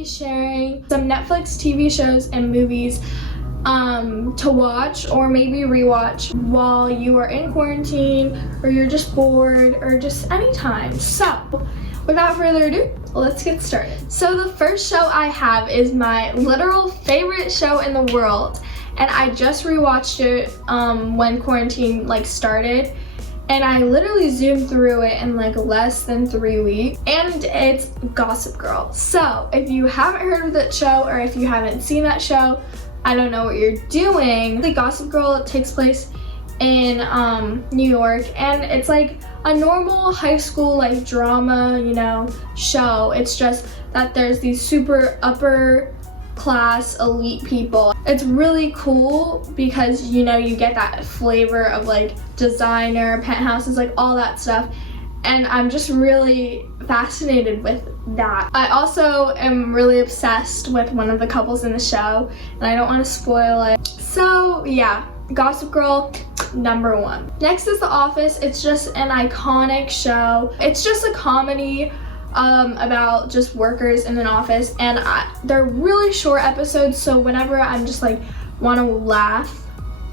be sharing some Netflix TV shows and movies to watch or maybe rewatch while you are in quarantine or you're just bored or just anytime. So without further ado, let's get started. So the first show I have is my literal favorite show in the world, and I just rewatched it when quarantine started, and I literally zoomed through it in less than 3 weeks, and it's Gossip Girl. So if you haven't heard of that show or if you haven't seen that show, I don't know what you're doing. The Gossip Girl takes place in New York, and it's like a normal high school drama, show. It's just that there's these super upper class elite people. It's really cool because you get that flavor of designer, penthouses, all that stuff. And I'm just really fascinated with that. I also am really obsessed with one of the couples in the show, and I don't want to spoil it. So yeah, Gossip Girl, #1. Next is The Office. It's just an iconic show. It's just a comedy about just workers in an office, and they're really short episodes, so whenever I'm just want to laugh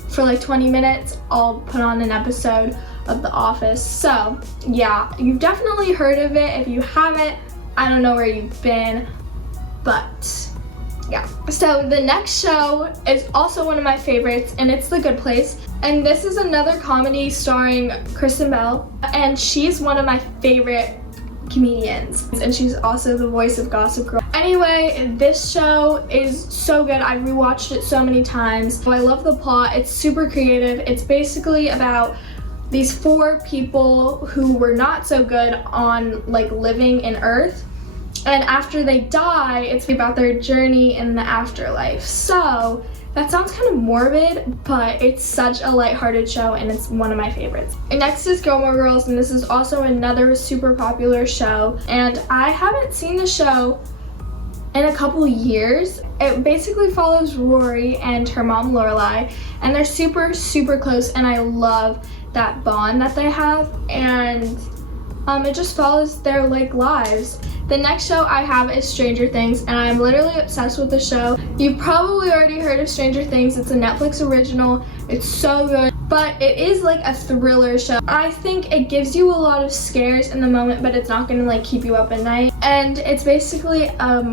for 20 minutes, I'll put on an episode of The Office. So yeah, you've definitely heard of it. If you haven't, I don't know where you've been, but yeah. So the next show is also one of my favorites, and it's The Good Place. And this is another comedy starring Kristen Bell, and she's one of my favorite comedians, and she's also the voice of Gossip Girl. Anyway, this show is so good. I rewatched it so many times. I love the plot. It's super creative. It's basically about these 4 people who were not so good on living in Earth, and after they die, it's about their journey in the afterlife. So that sounds kind of morbid, but it's such a lighthearted show, and it's one of my favorites. And next is Gilmore Girls, and this is also another super popular show, and I haven't seen the show in a couple years. It basically follows Rory and her mom Lorelai, and they're super, super close, and I love that bond that they have, and it just follows their lives. The next show I have is Stranger Things, and I'm literally obsessed with the show. You've probably already heard of Stranger Things. It's a Netflix original. It's so good, but it is a thriller show. I think it gives you a lot of scares in the moment, but it's not gonna keep you up at night. And it's basically a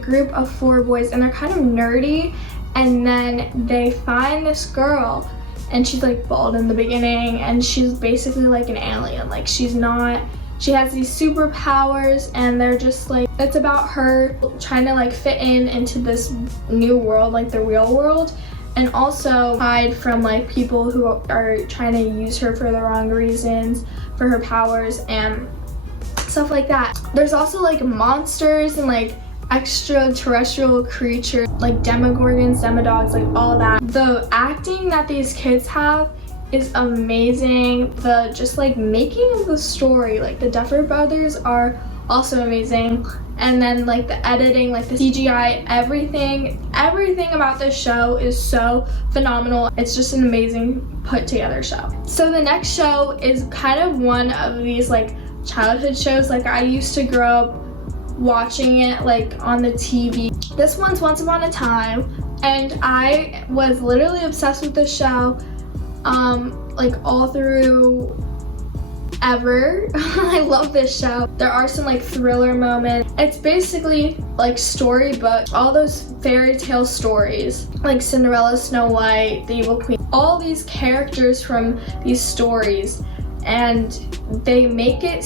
group of 4 boys, and they're kind of nerdy, and then they find this girl, and she's bald in the beginning, and she's basically an alien. She has these superpowers, and they're just it's about her trying to fit into this new world, the real world, and also hide from people who are trying to use her for the wrong reasons, for her powers and stuff like that. There's also monsters and extraterrestrial creatures, demogorgons, demodogs, all that. The acting that these kids have is amazing. The making of the story, the Duffer Brothers are also amazing, and then the editing, the CGI, everything about this show is so phenomenal. It's just an amazing put together show. So the next show is kind of one of these childhood shows. I used to grow up watching it on the TV. This one's Once Upon a Time, and I was literally obsessed with this show all through ever. I love this show. There are some thriller moments. It's basically storybook, all those fairy tale stories, Cinderella, Snow White, the Evil Queen, all these characters from these stories, and they make it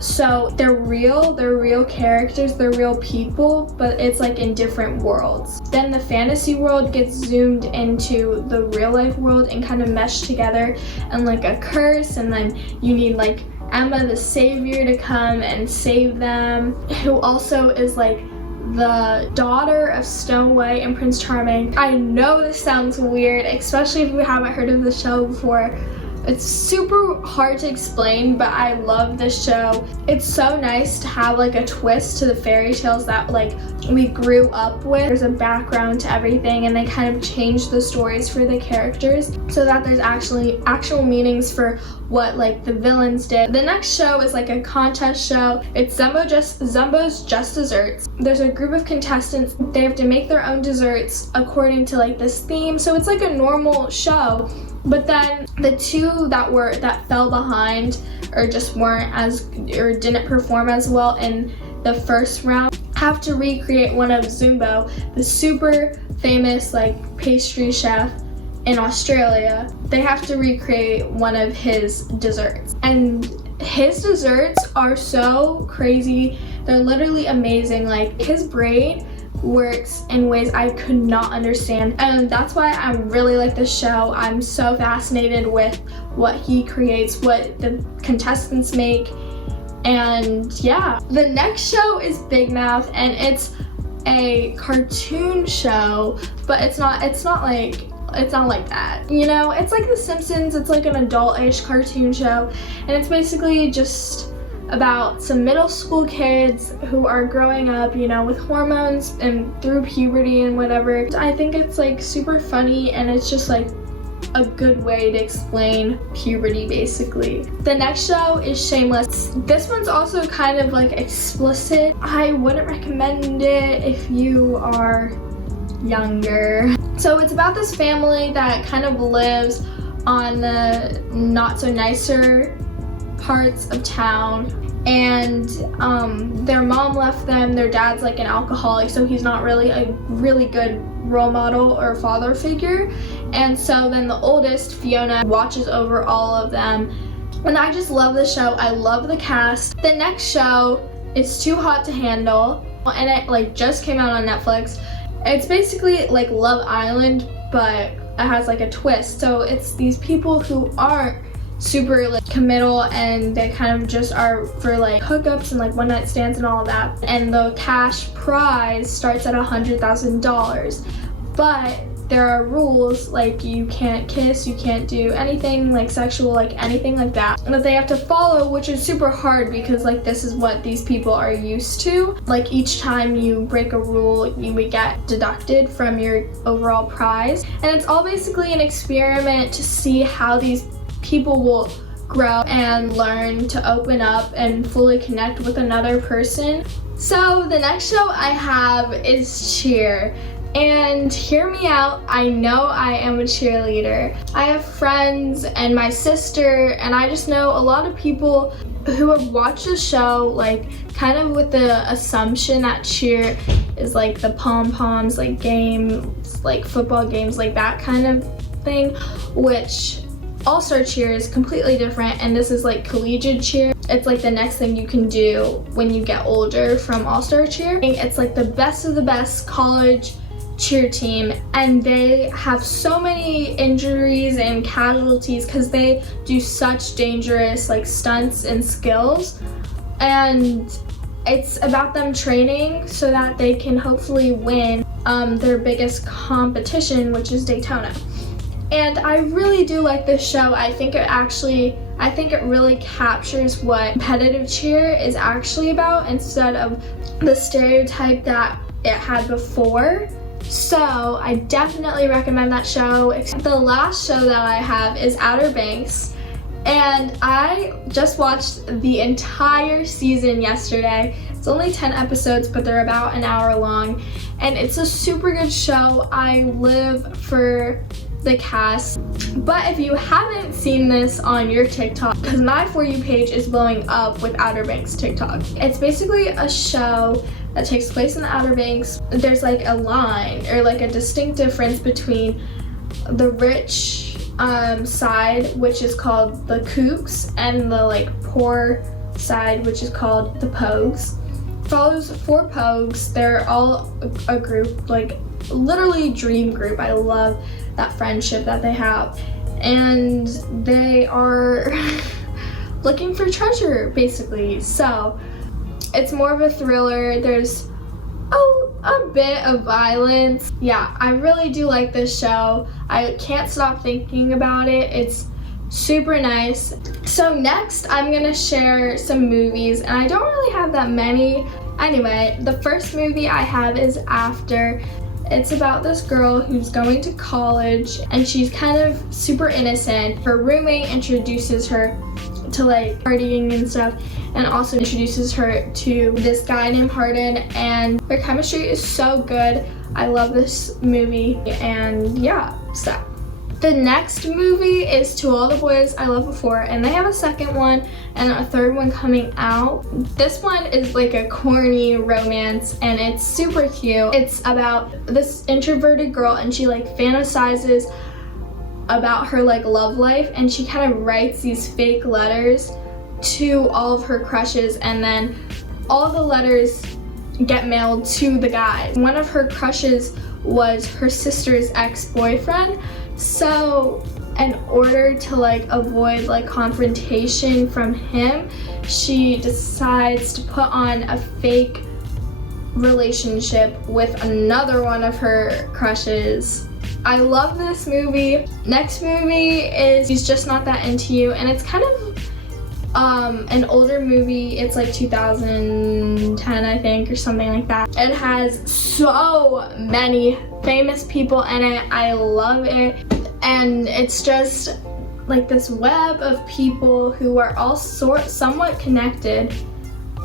so they're real characters, they're real people, but it's in different worlds. Then the fantasy world gets zoomed into the real life world and kind of meshed together, and a curse, and then you need Emma the savior to come and save them, who also is the daughter of Snow White and Prince Charming. I know this sounds weird, especially if you haven't heard of the show before, It's super hard to explain, but I love this show. It's so nice to have like a twist to the fairy tales that like we grew up with. There's a background to everything, and they kind of change the stories for the characters so that there's actually actual meanings for what like the villains did. The next show is like a contest show. It's Zumbo's Just Desserts. There's a group of contestants. They have to make their own desserts according to like this theme. So it's like a normal show. But then the two that fell behind or just weren't as or didn't perform as well in the first round have to recreate one of Zumbo, the super famous like pastry chef in Australia. They have to recreate one of his desserts. And his desserts are so crazy. They're literally amazing. Like his brain works in ways I could not understand, and that's why I really like this show. I'm so fascinated with what he creates, what the contestants make, and yeah. The next show is Big Mouth, and it's a cartoon show, but it's not like that, you know? It's like The Simpsons. It's like an adult-ish cartoon show, and it's basically just about some middle school kids who are growing up, you know, with hormones and through puberty and whatever. I think it's like super funny, and it's just like a good way to explain puberty basically. The next show is Shameless. This one's also kind of like explicit. I wouldn't recommend it if you are younger. So it's about this family that kind of lives on the not so nicer parts of town, and their mom left them. Their dad's like an alcoholic, so he's not really a really good role model or father figure, and so then the oldest, Fiona, watches over all of them. And I just love the show. I love the cast. The next show is Too Hot to Handle, and it like just came out on Netflix. It's basically like Love Island, but it has like a twist. So it's these people who aren't super like committal, and they kind of just are for like hookups and like one night stands and all of that. And the cash prize starts at $100,000, but there are rules, like you can't kiss, you can't do anything like sexual, like anything like that they have to follow, which is super hard because like this is what these people are used to. Like each time you break a rule, you would get deducted from your overall prize, and it's all basically an experiment to see how these people will grow and learn to open up and fully connect with another person. So the next show I have is Cheer. And hear me out, I know I am a cheerleader. I have friends and my sister, and I just know a lot of people who have watched the show like kind of with the assumption that cheer is like the pom-poms, like games, like football games, like that kind of thing, which All-Star Cheer is completely different, and this is like collegiate cheer. It's like the next thing you can do when you get older from All-Star Cheer. It's like the best of the best college cheer team, and they have so many injuries and casualties because they do such dangerous like stunts and skills, and it's about them training so that they can hopefully win their biggest competition, which is Daytona. And I really do like this show. I think it really captures what competitive cheer is actually about instead of the stereotype that it had before. So I definitely recommend that show. The last show that I have is Outer Banks, and I just watched the entire season yesterday. It's only 10 episodes, but they're about an hour long, and it's a super good show. I live for the cast. But if you haven't seen this on your TikTok, because my For You page is blowing up with Outer Banks TikTok. It's basically a show that takes place in the Outer Banks. There's like a line or like a distinct difference between the rich side, which is called the Kooks, and the like poor side, which is called the Pogues. Follows 4 Pogues. They're all a group, like literally dream group. I love that friendship that they have, and they are looking for treasure basically. So it's more of a thriller. There's a bit of violence. Yeah, I really do like this show. I can't stop thinking about it. It's super nice. So next I'm gonna share some movies, and I don't really have that many. Anyway, the first movie I have is After. It's about this girl who's going to college and she's kind of super innocent. Her roommate introduces her to like partying and stuff, and also introduces her to this guy named Hardin, and their chemistry is so good. I love this movie, and yeah, so. The next movie is To All the Boys I Loved Before, and they have a second one and a third one coming out. This one is like a corny romance, and it's super cute. It's about this introverted girl, and she like fantasizes about her like love life, and she kind of writes these fake letters to all of her crushes, and then all the letters get mailed to the guys. One of her crushes was her sister's ex-boyfriend, so in order to like avoid like confrontation from him, she decides to put on a fake relationship with another one of her crushes. I love this movie. Next movie is He's Just Not That Into You, and it's kind of an older movie. It's like 2010, I think, or something like that. It has so many famous people in it. I love it, and it's just like this web of people who are all somewhat connected,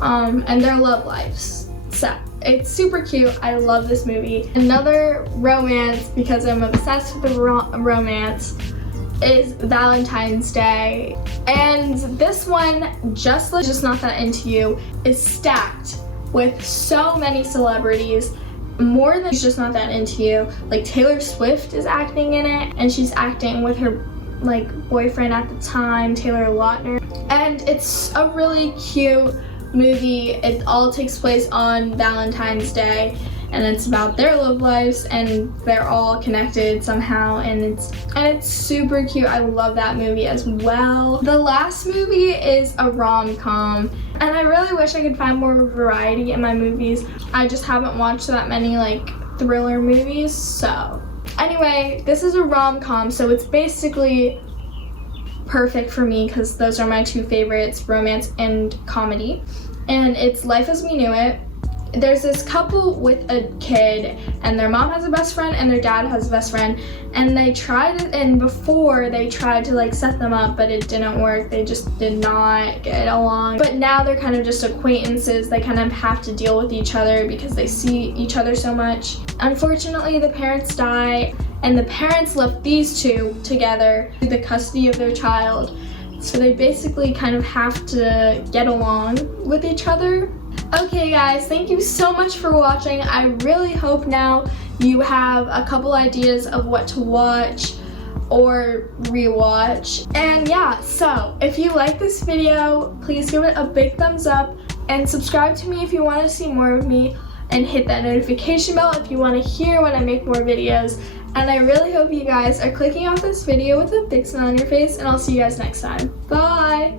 and their love lives. So it's super cute. I love this movie. Another romance, because I'm obsessed with the romance, is Valentine's Day. And this one, Just Not That Into You, is stacked with so many celebrities, more than Just Not That Into You. Like Taylor Swift is acting in it, and she's acting with her like boyfriend at the time, Taylor Lautner. And it's a really cute movie. It all takes place on Valentine's Day, and it's about their love lives, and they're all connected somehow, and it's super cute. I love that movie as well. The last movie is a rom-com, and I really wish I could find more variety in my movies. I just haven't watched that many like thriller movies. So anyway, this is a rom-com, so it's basically perfect for me because those are my two favorites, romance and comedy. And it's Life as We Knew It. There's this couple with a kid, and their mom has a best friend and their dad has a best friend, and before they tried to like set them up, but it didn't work. They just did not get along. But now they're kind of just acquaintances. They kind of have to deal with each other because they see each other so much. Unfortunately, the parents die, and the parents left these two together with the custody of their child. So they basically kind of have to get along with each other. Okay guys, thank you so much for watching. I really hope now you have a couple ideas of what to watch or rewatch. And yeah, so if you like this video, please give it a big thumbs up and subscribe to me if you want to see more of me, and hit that notification bell if you want to hear when I make more videos. And I really hope you guys are clicking off this video with a big smile on your face, and I'll see you guys next time. Bye!